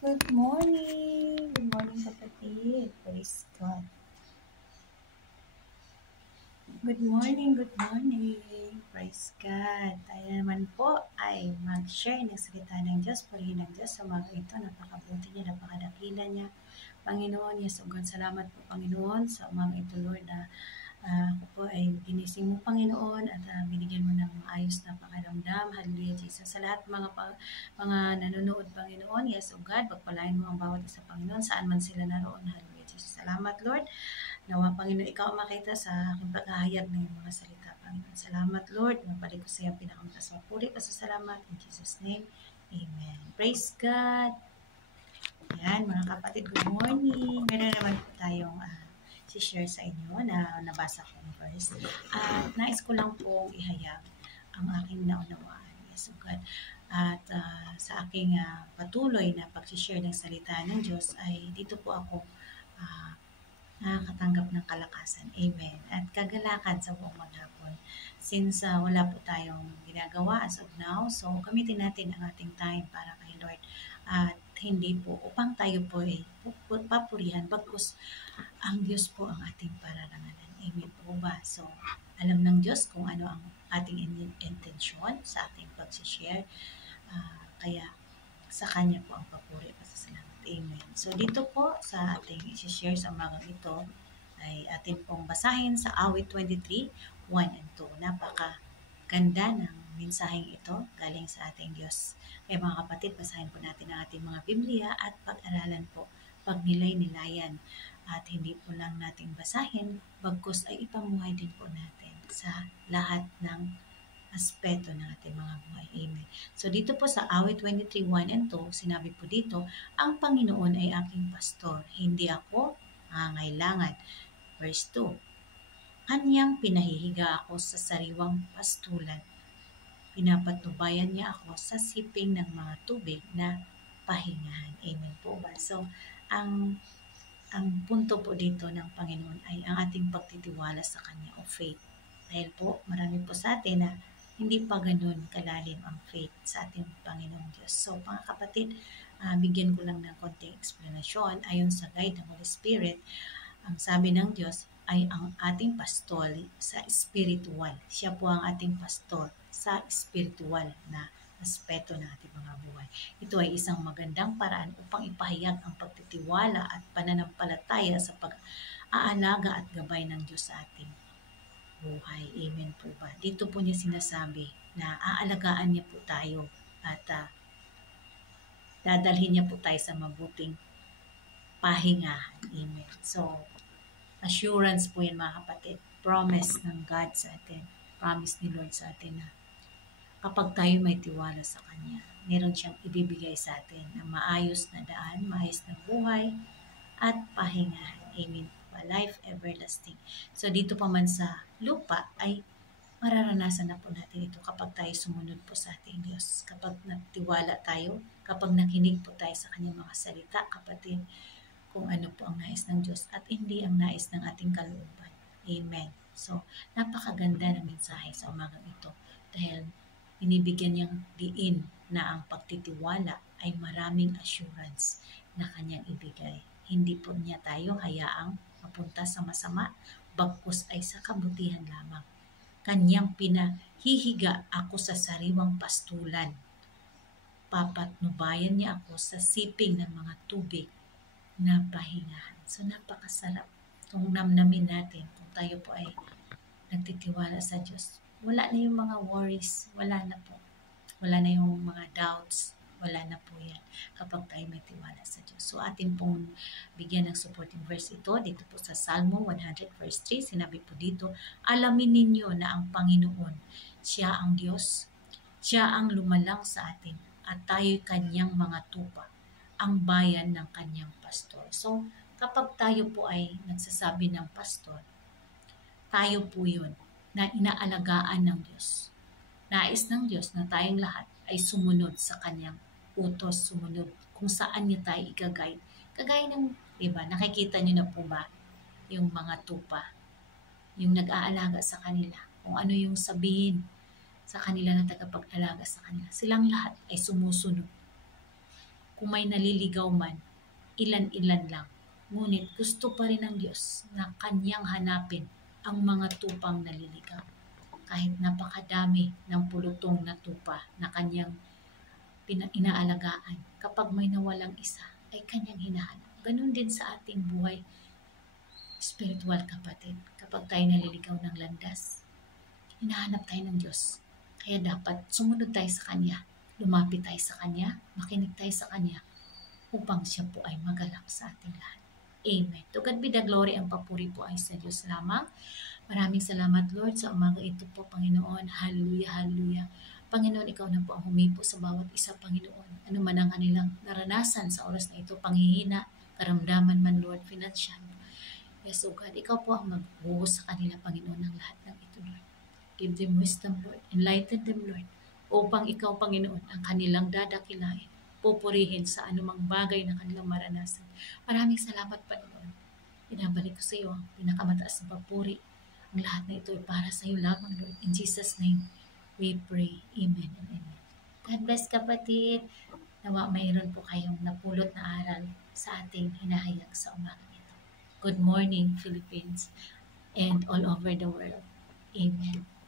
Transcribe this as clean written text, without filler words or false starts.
Good morning! Good morning kapatid. Praise God. Good morning, good morning. Praise God. Tayo naman po ay mag-share ng salita ng Diyos. Purihin ng Diyos sa umaga ito. Napakabuti niya, napakadakila niya. Panginoon, yes, o God, salamat po Panginoon sa umaga ito, Lord, na ako po ay ginising mo Panginoon at binigyan mo ng maayos na pakiramdam. Hallelujah, Jesus. Sa lahat mga nanonood Panginoon, yes, o God, pagpalain mo ang bawat isa Panginoon, saan man sila naroon. Hallelujah, Jesus. Salamat, Lord. Nawa, Panginoon, ikaw ang makita sa aking paghahayag ng iyong mga salita, Panginoon. Salamat, Lord. Mabalik ko sa iyong pinakamataas mapuri. Pasasalamat. In Jesus' name, Amen. Praise God. Yan, mga kapatid, good morning. Meron naman po tayong si-share sa inyo na nabasa kong verse. At nais ko lang pong ihayag ang aking naunawaan. Yes, oh God. At sa aking patuloy na pag-share ng salita ng Diyos ay dito po ako uh, nakakatanggap ng kalakasan. Amen. At kagalakan sa buong maghapon. Since wala po tayong ginagawa as of now, so gamitin natin ang ating time para kay Lord. At hindi po upang tayo po ay papurihan, bagkus ang Diyos po ang ating pararangalan. Amen po ba? So, alam ng Diyos kung ano ang ating intensyon sa ating pag-share. Kaya sa Kanya po ang papuri, pasasalamat. Amen. So, dito po sa ating i-share sa umagang ito ay atin pong basahin sa awit 23, 1 and 2. Napakaganda ng mensaheng ito galing sa ating Diyos. Kaya mga kapatid, basahin po natin ang ating mga Biblia at pag-aralan po, pagnilay-nilayan. At hindi po lang nating basahin, bagkus ay ipamuhay din po natin sa lahat ng aspeto ng ating mga buhay. Amen. So dito po sa awit 23, 1 and 2, sinabi po dito, ang Panginoon ay aking pastor, hindi ako angailangan. Verse 2, Kanyang pinahihiga ako sa sariwang pastulan. Pinapatnubayan niya ako sa siping ng mga tubig na pahingahan. Amen po ba? So, ang punto po dito ng Panginoon ay ang ating pagtitiwala sa Kanya o faith. Dahil po, marami po sa atin na hindi pa ganun kalalim ang faith sa ating Panginoong Diyos. So, mga kapatid, bigyan ko lang ng konting explanation. Ayon sa guide ng Holy Spirit, ang sabi ng Diyos ay ang ating pastor sa spiritual. Siya po ang ating pastor sa spiritual na aspeto ng ating mga buhay. Ito ay isang magandang paraan upang ipahayag ang pagtitiwala at pananampalataya sa pag-aalaga at gabay ng Diyos sa ating buhay. Amen po ba? Dito po niya sinasabi na aalagaan niya po tayo at dadalhin niya po tayo sa mabuting pahingahan. Amen. So, assurance po yan mga kapatid. Promise ng God sa atin. Promise ni Lord sa atin na kapag tayo may tiwala sa Kanya, meron siyang ibibigay sa atin na maayos na daan, maayos na buhay, at pahingahan. Amen. Life everlasting. So dito pa man sa lupa ay mararanasan na po natin ito kapag tayo sumunod po sa ating Diyos. Kapag nagtiwala tayo, kapag nakinig po tayo sa Kanyang mga salita, kapatid, kung ano po ang nais ng Diyos at hindi ang nais ng ating kalooban. Amen. So, napakaganda ng mensahe sa umagang ito dahil binibigyan niyang diin na ang pagtitiwala ay maraming assurance na kanyang ibigay. Hindi po niya tayo hayaang mapunta sa masama, bagkus ay sa kabutihan lamang. Kanyang pinahihiga ako sa sariwang pastulan. Papatnubayan niya ako sa siping ng mga tubig na pahingahan. So, napakasarap kung namnamin natin, kung tayo po ay nagtitiwala sa Diyos. Wala na yung mga worries, wala na po. Wala na yung mga doubts, wala na po yan kapag tayo may tiwala sa Diyos. So, atin pong bigyan ng supporting verse ito, dito po sa Salmo 100 verse 3, sinabi po dito, alamin ninyo na ang Panginoon, siya ang Diyos, siya ang lumalang sa atin, at tayo'y kanyang mga tupa, ang bayan ng kanyang pastor. So, kapag tayo po ay nagsasabi ng pastor, tayo po yun na inaalagaan ng Diyos. Nais ng Diyos na tayong lahat ay sumunod sa kanyang utos, sumunod kung saan niya tayo i-guide. Kagaya ng, diba, nakikita niyo na po ba yung mga tupa, yung nag-aalaga sa kanila, kung ano yung sabihin sa kanila na tagapag-alaga sa kanila. Silang lahat ay sumusunod Kung may naliligaw man, ilan-ilan lang. Ngunit gusto pa rin ng Diyos na kanyang hanapin ang mga tupang naliligaw. Kahit napakadami ng pulutong na tupa na kanyang inaalagaan, kapag may nawalang isa, ay kanyang hinahanap. Ganun din sa ating buhay spiritual, kapatid. Kapag tayo naliligaw ng landas, hinahanap tayo ng Diyos. Kaya dapat sumunod tayo sa Kanya, lumapit tayo sa Kanya, makinig tayo sa Kanya, upang siya po ay magalak sa ating lahat. Amen. To God be the glory, ang papuri po ay sa Diyos lamang. Maraming salamat, Lord, sa umaga ito po, Panginoon. Hallelujah, hallelujah. Panginoon, ikaw na po ang humipo sa bawat isa, Panginoon. Ano man ang kanilang naranasan sa oras na ito, panghihina, karamdaman man, Lord, financial. Yes, O God, ikaw po ang magbuhos sa kanila, Panginoon, ng lahat ng ito, Lord. Give them wisdom, Lord. Enlighten them, Lord. Upang ikaw, Panginoon, ang kanilang dadakilain, pupurihin sa anumang bagay na kanilang maranasan. Maraming salamat, Panginoon. Pinabalik ko sa iyo ang pinakamataas na papuri. Ang lahat na ito ay para sa iyo lamang, Lord. In Jesus' name, we pray. Amen and amen. God bless, kapatid. Nawa mayroon po kayong napulot na aral sa ating hinahayag sa umaga ito. Good morning, Philippines, and all over the world. Amen.